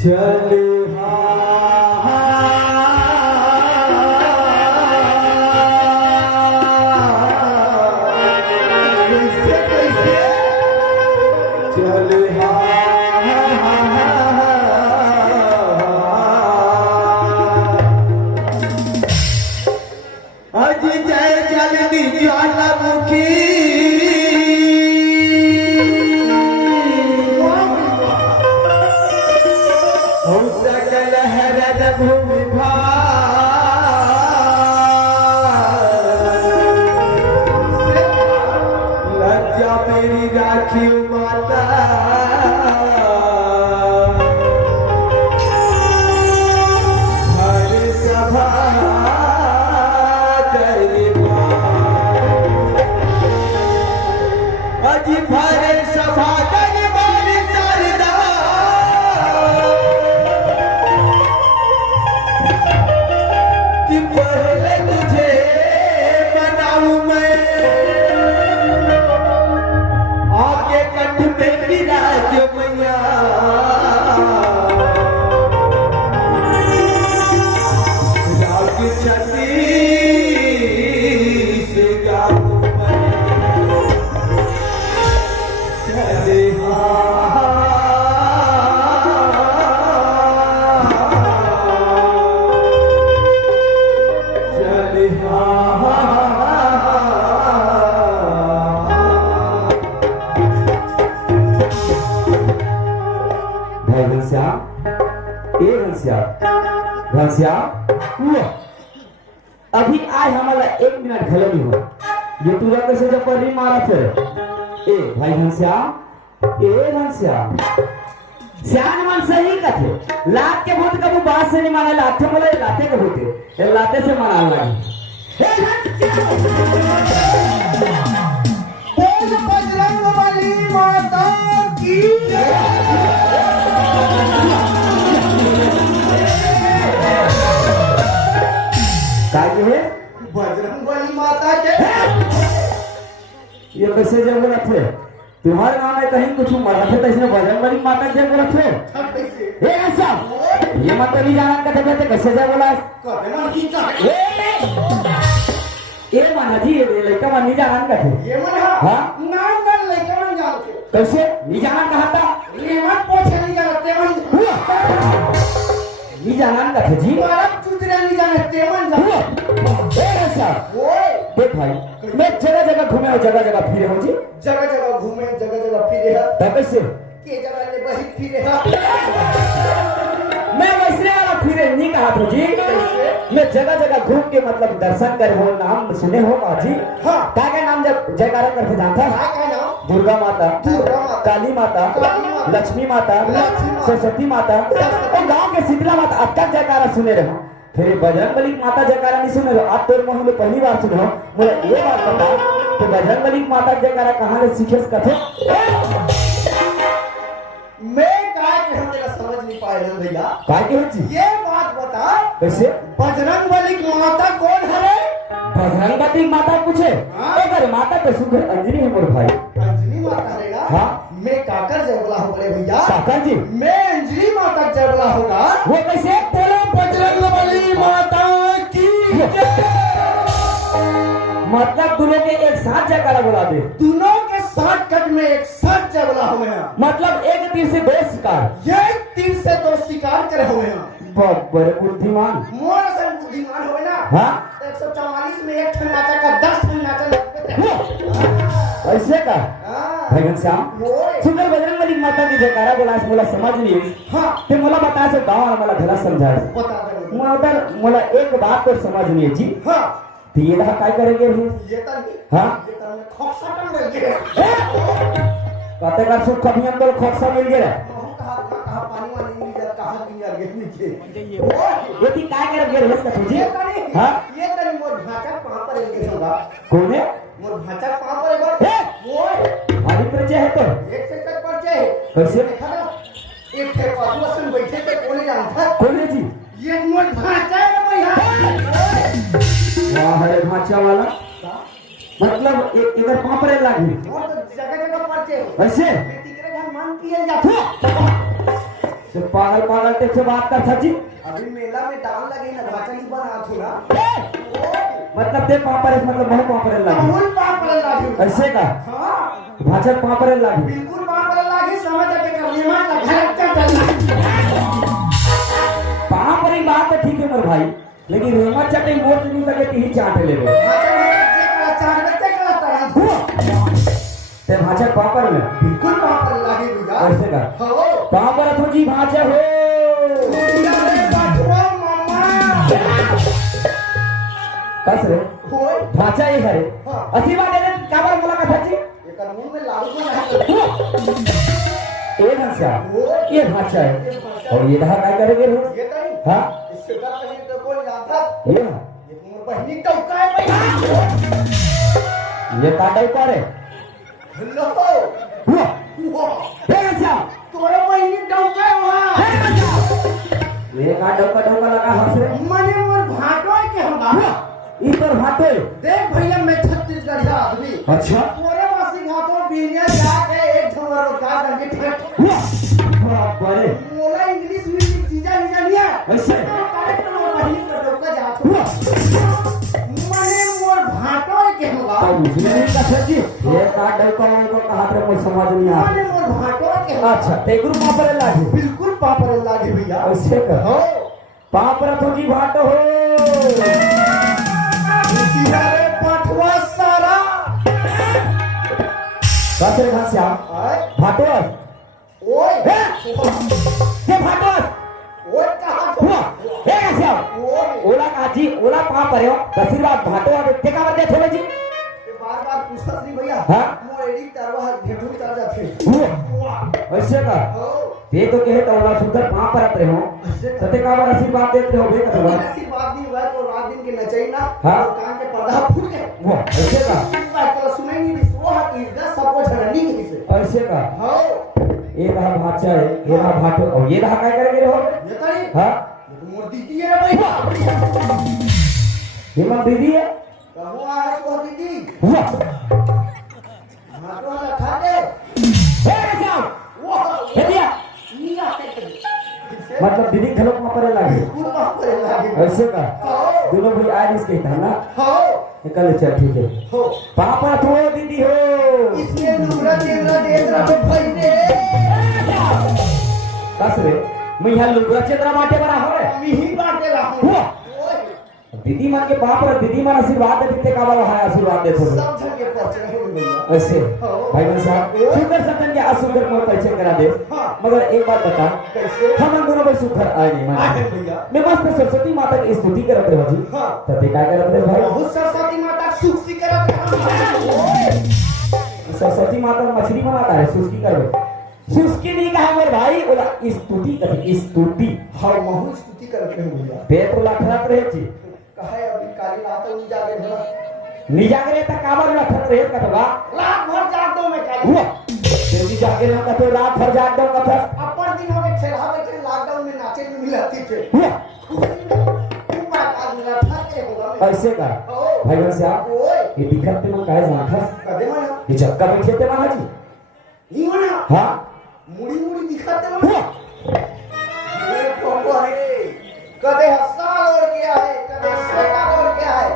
चले मेरी राखी माता हर सभा अजी भरे सभा दरबार शारदा कि पहले तुझे मनाऊं मैं आके कंठ पे विराज मैया राग छती से गाऊं मैं चले अभी आज हमारा 1 मिनट घले नहीं हो जो तू कैसे जब पर नहीं मारा थे ए भाई घनश्याम ए घनश्याम श्याम मन सही कथे लात के भूत कबू बात से नहीं माना लाते बोले लाते के भूते ये लाते से मारा लगी बोल बजरंगबली माता की काहे है बजरंगबली माता के ये कैसे जब बोला थे तुम्हारे नाम में कहीं कुछ मरा थे तो इसने बजरंगबली माता जब बोला थे ए ऐसा ये मत नहीं जाना कहते थे कैसे जब बोला ए माना जी ये लड़का मन नहीं जाना कहते ये मन हां ना ना लड़का मन जानते कैसे नहीं जाना कहा था ये मत पूछे नहीं जानते मन नहीं जाना कहते जी मारब चुतरे नहीं जानते मन जानते ए ऐसा ओए देख भाई मैं जगह जगह घूमे और जगह जगह फिरे हूं जी जगह जगह घूमे जगह जगह फिरे है तब कैसे के जगह ले बही फिरे है मैं वैसे वाला फिरे नहीं कहा था जी मैं जगह जगह घूम के मतलब दर्शन कर हो नाम सुने हो जी हाँ क्या क्या नाम जब जयकारा करके जानता क्या नाम दुर्गा माता काली माता लक्ष्मी माता सरस्वती माता और गांव के शीतला माता अब तक जयकारा सुने रहो फिर बजरंगबली माता जयकारा नहीं सुने रहो आज तोर मुंह में पहली बार सुने हो मुझे ये बात बता कि बजरंगबली माता जयकारा कहाँ से सीखे कथे मैं काय के हम तेरा समझ नहीं पाए रे भैया काय के होची ये बात बता कैसे बजरंगबली माता कौन है बजरंगबली माता पूछे अगर माता तो सुखर अंजनी है मोर भाई अंजनी माता रहेगा हाँ मैं काकर जय बोला हूँ बड़े भैया काकर जी मैं अंजनी माता जय बोला होगा वो कैसे बोलो बजरंगबली माता की मतलब दोनों के एक साथ जयकारा बुला दे दोनों के साथ कट में एक साथ जय बोला हुए हैं मतलब एक तीर से 2 शिकार ये 3 से 2 शिकार करे हुए हैं बड़े बुद्धिमान मोर से बुद्धिमान हुए ना हाँ 144 में एक ठन नाचा का 10 ठन नाचा लगते ऐसे का भाई घनश्याम सुंदर बजरंगबली माता की जयकारा बोला समझ नहीं हाँ ते मोला बता से गांव वाला भला समझा बता दे मोला एक बात तो समझ नहीं है जी हाँ तो ये रहा काय करेंगे ये तन हाँ ये तन में खोक्साटन मिल गया कहते कर सुख कभी हम लोग खोक्सा मिल गया कहा पानी वाली नहीं जा कहा गिर गए नीचे ये थी काय करे गेर हस का तुझे हां ये तन मोर भाचा कहां पर लगे होगा कौन है मोर भाचा कहां पर है वो हमारी परिचय है तो एक से तक परिचय है कैसे देखा ना एक थे पासवासन बैठे थे कौन जानता कौन है जी ये मोर भाचा है भैया वाह है भाचा वाला मतलब इधर कहां पर लगी और तो जगह जगह परिचय ऐसे तिकरे घर मान पिए जाते तो पागल पागल टेप से बात कर सची। अभी मेला में डाल लगे ना भाचनी बना थोड़ा मतलब ते पापरे मतलब बहु पापरे लागी। बहुत पापड़ लागी ऐसे का हाँ भाचर पापरे लागी। बिल्कुल पापड़ लागी समझ के कर लेमा लगा रखा डल पापरे बात तो ठीक है मेरे भाई, लेकिन रेमा चटे मोट नहीं सके ही चाट ले लो। ते भाचर पापर में बिल्कुल पापड़ लागी भैया ऐसे का हो पापर तो जी भाचर हो। अरे बाटवा मामा कस रे होय भाचा ये है हाँ। असी बात है काबर बोला का सची। एक मुंह में लाडू को रहा ये भाचा ये भाचा है और ये रहा क्या करेंगे रोज। ये नहीं हाँ इससे कर कहीं तो बोल जाता ये ये मोर बहनी टौका है भैया ये काटा ऊपर है हेलो हुआ वाह हे भाचा तोरे बहनी टौका है वहां ये काटा लगा हंस रे मने मोर भाटो है के हम बाबा इधर भाटे देख भैया मैं छत्तीसगढ़िया आदमी अच्छा पूरे वासी घाटों बीनिया जाके एक झमरो का करके ठट हुआ बड़े मोला इंग्लिश में चीजा नहीं है ऐसे करेक्ट मोर बहनी का टौका जात हुआ मने मोर भाटो है के हम बाबा तो मुझे का सची ये काटा को कहा थे मुझे समझ नहीं आ। मने मोर भाटो है के हम अच्छा ते गुरु पापर लागी बिल्कुल पापड़ लागे भैया ऐसे कर हो पापर तो जी भाटो हो अरे पठवा सारा कसरे घासिया आय भाटो ओए ये भाटो ओए कहां हुआ हे घासिया ओए ओला काजी ओला पापर हो कसीरबाद भाटो आ ते का बदे थोड़े जी बार पूछत नहीं भैया हाँ? मो एडी तरवा घेटू कर जाते हुआ ऐसे का हो ते तो कहे तो ओला सुंदर पापर रहे हो तते का बार आशीर्वाद देते हो बे का ऐसी बात नहीं हुआ तो रात दिन के नचई ना हाँ? और कान के पर्दा फूट गए हुआ ऐसे का इस बात को सुनाई नहीं दी वो है इसका सबको झरनी की से ऐसे का हो ये रहा भाचा है ये रहा भाटो और ये रहा काय करेंगे हो ये तरी हां ये तो मोर दीदी है भैया हिमा दीदी है कहूं है सो दीदी हुआ हाथों में खा दे हे घासिया वो हे दिया नीला से मतलब दीदी खलो पापर लागी बिल्कुल पापड़ लागे ऐसे का हो दोनों भाई आज इसके था ना हो निकल चल ठीक है हो पापा तो दीदी हो इसने दूसरा चेहरा देख रहा तो भाई दे कस रे मैं यहाँ लुगरा चंद्रा माटे बना हो रे मिही बाटे ला हुआ ओए दीदी मन के बाप और दीदी मन आशीर्वाद देते का बाबा है आशीर्वाद देते हो सब जन के पहुंचे हो भैया ऐसे भाई बहन साहब सुंदर सतन के असुंदर को परिचय करा दे हाँ। मगर एक बात बता कैसे हम दोनों भाई सुखर आए नहीं आए माने भैया मैं मस्त सरस्वती माता की स्तुति करत रहे हो जी हाँ। तते का करत रहे भाई बहुत सरस्वती माता सुख सी करत है ओए सरस्वती माता मछली बनाता है सुस्की करवे सुस्की नहीं कहा मेरे भाई बोला स्तुति कर स्तुति हाँ महू स्तुति करत है भैया पेट लखरत रहे जी कहे अभी काली रात नहीं जागे भला निजागरे तक काबर लखरत रहे कतवा रात भर जाग दो मैं काली हुआ तेरी जागरे में कतो रात भर जाग दो कथा अपर दिन हो गए ठेला बैठे लॉकडाउन में नाचे नहीं मिलती थे हुआ ऊपर आज रखा के होगा ऐसे का ओ भाई बहन साहब ओए ये दिखत में काय जानथस कदे मना ये चक्का बैठे ते माना जी नहीं मना हां मुड़ी मुड़ी दिखाते मना हुआ ये कोको है कदे हसाल ओढ़ गया है कदे स्वेटर ओढ़ गया है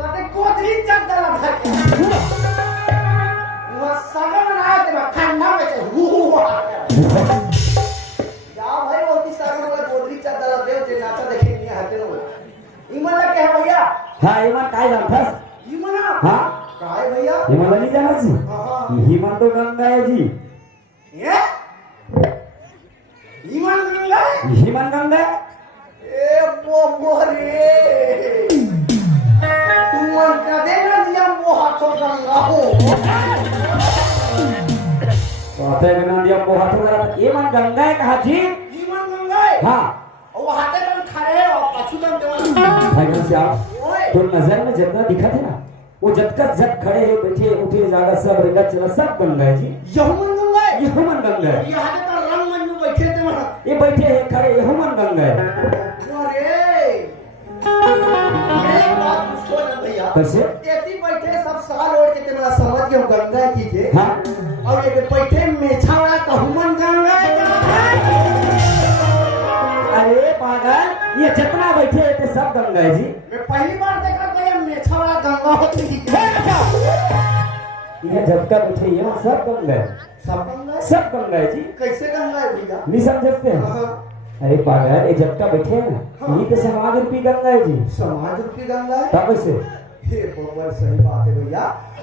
कदे कोदरी चद्दर लगा के वो सगन बनाया ते ठंडा में से हुआ जा भाई वो की सगन वाला कोदरी चद्दर दे जे नाचा देखे नहीं आते नो इमन लगे है भैया हां इमान काय जानथस इमन हां काय भैया हिमन नहीं जाना जी हां हिमन तो गंगा है जी ये इमन गंगा हिमन गंगा ए बोबो रे तू मन कदे न दिया वो हाथों गंगा हो तो आते बिना दिया को हाथ लगा ये मन गंगा है कहा जी इमन गंगा है हां वो हाथे में खड़े है और पाछू दम देवा भाई बहन साहब ओए तो नजर में जितना दिखा थे ना वो जतका जट खड़े हैं बैठे उठे जागा सब रेगा चला सब गंगा है जी यहुमन गंगा है ये हुमन गंगा है ये हाथे का रंग मन में बैठे थे वहां ये बैठे हैं खड़े ये हुमन गंगा है अरे एक बात पूछो ना भैया कैसे एती बैठे सब साल ओढ़ के तुम्हारा समझ गए गंगा की के हां और ये बैठे मेछा वाला कहूमन गंगा है गंगा है जी? मैं पहली बार देखा तो ये मेछा वाला गंगा होती है। यह झटका बैठे ये सब गंगा है, सब गंगा है? सब गंगा है जी। कैसे गंगा है भैया? नहीं समझते हैं? हाँ, अरे पागल, ये झटका बैठे है ना, हाँ। ये तो समाज रूपी गंगा है जी। समाज रूपी गंगा है? तब से हे बबर सही बात है भैया।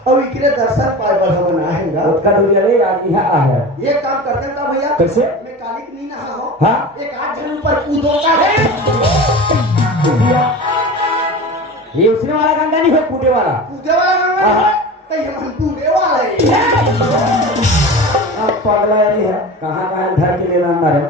अब इकरे दर्शन पाए बर हम आएंगा। उसका दूरी अरे यार यह आ है। ये काम करते हैं का भैया? कैसे? मैं काली की नी नहा हूँ। हाँ? एक आध जन ऊपर कूदो का है। ये उसने वाला गंगा नहीं है, कूदे वाला। कूदे वाला गंगा हाँ। है? तो ये मन कूदे वाला है। अब पगला है, कहाँ धर के लेना मारे।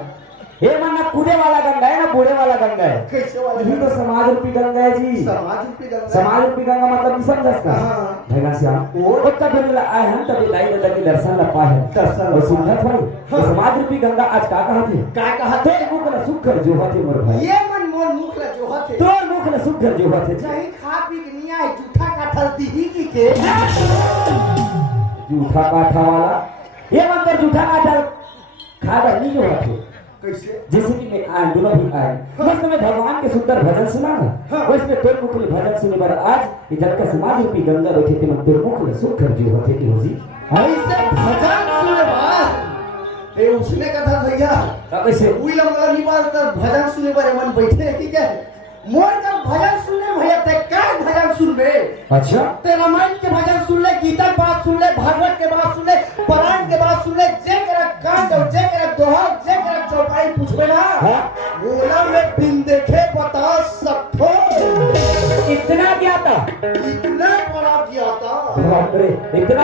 ये मन ना कूदे वाला गंगा है ना बूढ़े वाला गंगा है। कैसे वाला? ये तो समाज रूपी गंगा है जी। समाज रूपी गंगा है? समाज रूपी गंगा मतलब नहीं समझता? हाँ। भैया श्याम और? उसका दूरी आए हम तभी दाई दादा के दर्शन ला पाए हैं। दर्शन ला और सुनत पाए। भाई हाँ। समाज रूपी गंगा आज का कहा थे? काय कहा तो मुख ला सुखर जो होते मोर भाई। ये मन मोर मुख ला जो होते। तो मुख ला सुखर जो होते जी। नहीं खा पी के नहीं आए जूठा काठल दीही की के। जूठा काठा वाला ये मंदिर जूठा काठा खादा नहीं जो होते। कैसे? जैसे कि मैं आए दोनों भी आए बस में भगवान के सुंदर भजन सुना ना, हाँ। उसमें तोर मुख में भजन सुने पर आज ये जल का समाज रूपी गंगा बैठे थे मन तोर मुख में सुखर जो होते कि होजी। ऐसे भजन सुने बात ए उसने कहा भैया तब ऐसे उई लंगला नहीं बात कर भजन सुने पर मन बैठे कि क्या मोर का भजन सुने भैया ते काय भजन सुनबे? अच्छा ते रामायण के भजन सुन ले, गीता के बात सुन ले, भागवत के बात सुन ले, पुराण के बात सुन ले, जे करा कांड और जे करा दोहा जे करा चौपाई पूछबे ना हाँ? बोला में बिन देखे बता सकथो। इतना क्या था? इतना बड़ा किया था। बाप रे इतना